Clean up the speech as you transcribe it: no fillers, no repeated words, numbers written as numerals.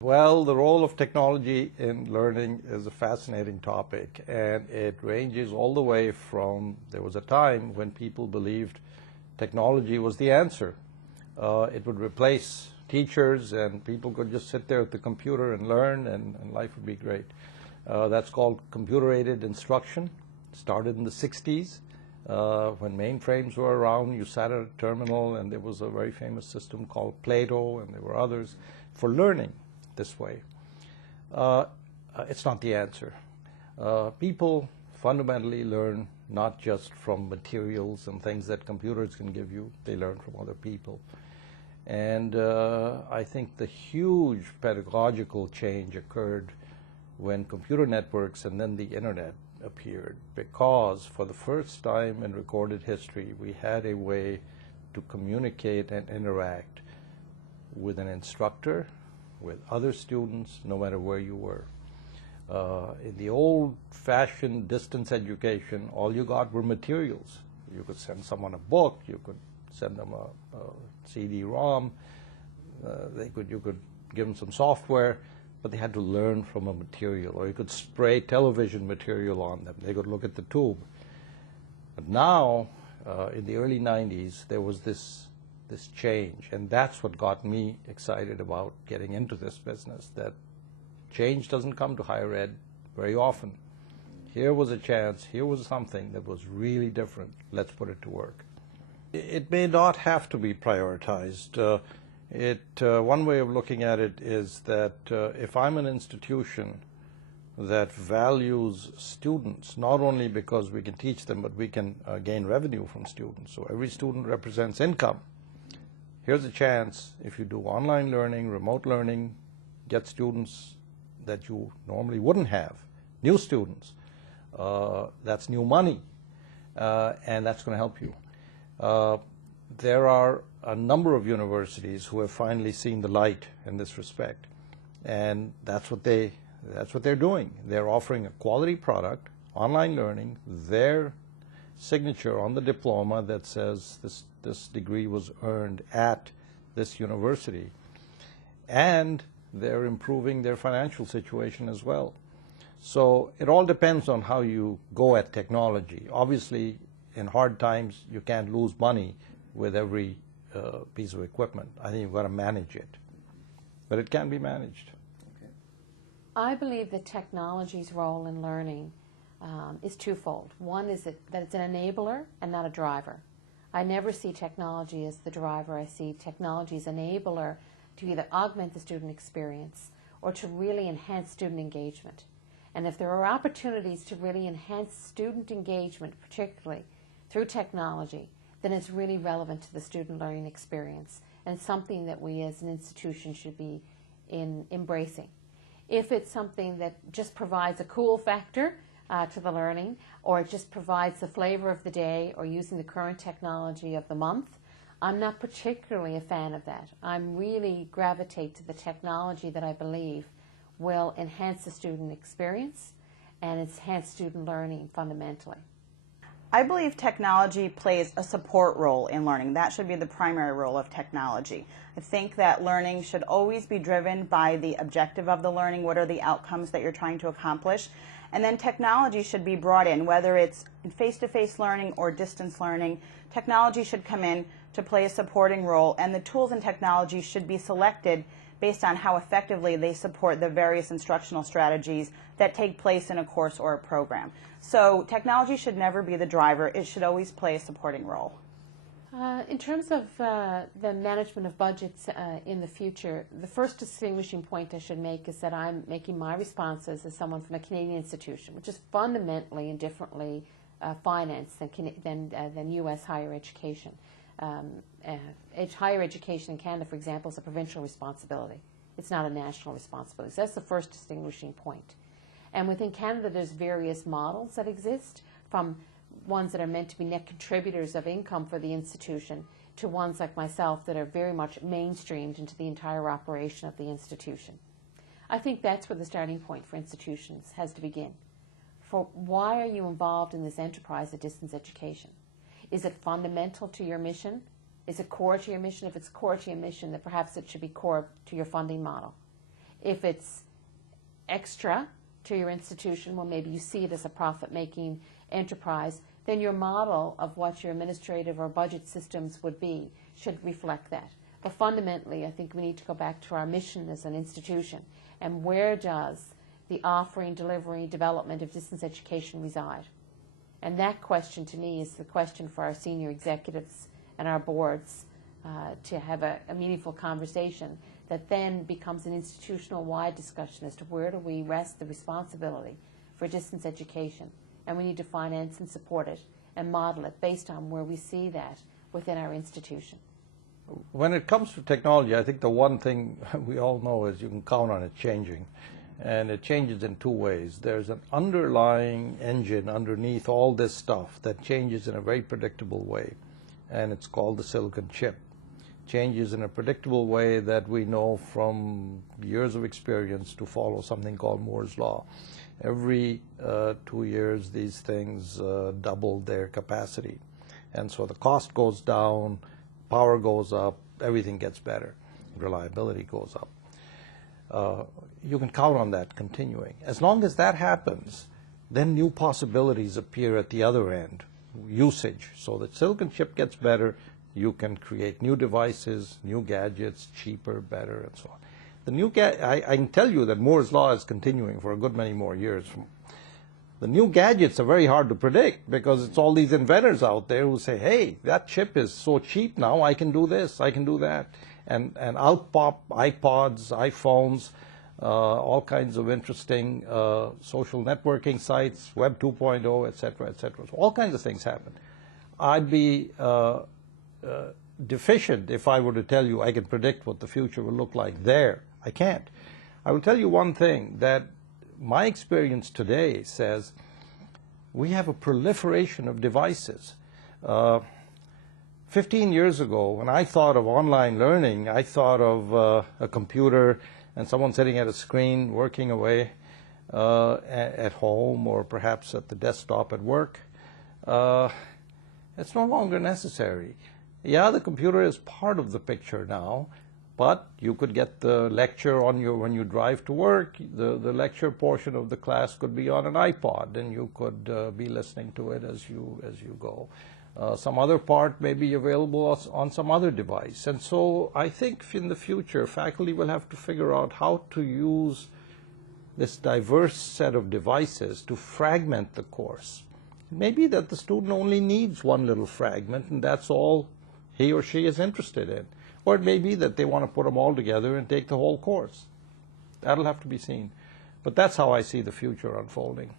Well, the role of technology in learning is a fascinating topic, and it ranges all the way from, there was a time when people believed technology was the answer. It would replace teachers and people could just sit there at the computer and learn and life would be great. That's called computer-aided instruction. It started in the 60s. When mainframes were around, you sat at a terminal and there was a very famous system called Plato, and there were others for learning this way. It's not the answer. People fundamentally learn not just from materials and things that computers can give you, they learn from other people. And I think the huge pedagogical change occurred when computer networks and then the internet appeared, because for the first time in recorded history we had a way to communicate and interact with an instructor, with other students, no matter where you were. In the old-fashioned distance education, all you got were materials. You could send someone a book, you could send them a CD-ROM, you could give them some software, but they had to learn from a material, or you could spray television material on them. They could look at the tube. But now, in the early 90s, there was this change, and that's what got me excited about getting into this business, that change doesn't come to higher ed very often. Here was a chance, here was something that was really different. Let's put it to work. It may not have to be prioritized. One way of looking at it is that if I'm an institution that values students, not only because we can teach them, but we can gain revenue from students. So every student represents income. Here's a chance, if you do online learning, remote learning, get students that you normally wouldn't have, new students. That's new money, and that's going to help you. There are a number of universities who have finally seen the light in this respect, and that's what they're doing. They're offering a quality product, online learning, their signature on the diploma that says this degree was earned at this university, and they're improving their financial situation as well. So it all depends on how you go at technology. Obviously, in hard times, you can't lose money with every piece of equipment. I think you've got to manage it, but it can be managed. Okay. I believe that technology's role in learning is twofold. One is that it's an enabler and not a driver. I never see technology as the driver. I see technology as an enabler to either augment the student experience or to really enhance student engagement. And if there are opportunities to really enhance student engagement, particularly through technology, then it's really relevant to the student learning experience and something that we as an institution should be embracing. If it's something that just provides a cool factor to the learning, or it just provides the flavor of the day, or using the current technology of the month, I'm not particularly a fan of that. I'm really gravitate to the technology that I believe will enhance the student experience and enhance student learning fundamentally. I believe technology plays a support role in learning. That should be the primary role of technology. I think that learning should always be driven by the objective of the learning. What are the outcomes that you're trying to accomplish? And then technology should be brought in, whether it's in face-to-face learning or distance learning. Technology should come in to play a supporting role, and the tools and technology should be selected based on how effectively they support the various instructional strategies that take place in a course or a program. So technology should never be the driver. It should always play a supporting role. In terms of the management of budgets in the future, the first distinguishing point I should make is that I'm making my responses as someone from a Canadian institution, which is fundamentally and differently financed than U.S. higher education. Higher education in Canada, for example, is a provincial responsibility. It's not a national responsibility. So that's the first distinguishing point. And within Canada, there's various models that exist, from ones that are meant to be net contributors of income for the institution to ones like myself that are very much mainstreamed into the entire operation of the institution. I think that's where the starting point for institutions has to begin. For why are you involved in this enterprise of distance education? Is it fundamental to your mission? Is it core to your mission? If it's core to your mission, then perhaps it should be core to your funding model. If it's extra to your institution, well, maybe you see it as a profit-making enterprise, then your model of what your administrative or budget systems would be should reflect that. But fundamentally, I think we need to go back to our mission as an institution, and where does the offering, delivery, development of distance education reside? And that question, to me, is the question for our senior executives and our boards to have a meaningful conversation that then becomes an institutional-wide discussion as to where do we rest the responsibility for distance education. And we need to finance and support it and model it based on where we see that within our institution. When it comes to technology, I think the one thing we all know is you can count on it changing. And it changes in two ways. There's an underlying engine underneath all this stuff that changes in a very predictable way, and it's called the silicon chip. Changes in a predictable way that we know from years of experience to follow something called Moore's Law. Every 2 years, these things double their capacity. And so the cost goes down, power goes up, everything gets better, reliability goes up. You can count on that continuing. As long as that happens, then new possibilities appear at the other end, usage. So the silicon chip gets better, you can create new devices, new gadgets, cheaper, better, and so on. The new I can tell you that Moore's Law is continuing for a good many more years. The new gadgets are very hard to predict because it's all these inventors out there who say, hey, that chip is so cheap now, I can do this, I can do that. And out pop iPods, iPhones, all kinds of interesting social networking sites, Web 2.0, et cetera, et cetera. So all kinds of things happen. I'd be deficient if I were to tell you I can predict what the future will look like there. I can't. I will tell you one thing, that my experience today says we have a proliferation of devices. 15 years ago, when I thought of online learning, I thought of a computer and someone sitting at a screen working away at home or perhaps at the desktop at work. It's no longer necessary. Yeah, the computer is part of the picture now, but you could get the lecture on when you drive to work. The lecture portion of the class could be on an iPod, and you could be listening to it as you go. Some other part may be available on some other device. And so I think in the future, faculty will have to figure out how to use this diverse set of devices to fragment the course. It may be that the student only needs one little fragment, and that's all he or she is interested in. Or it may be that they want to put them all together and take the whole course. That'll have to be seen. But that's how I see the future unfolding.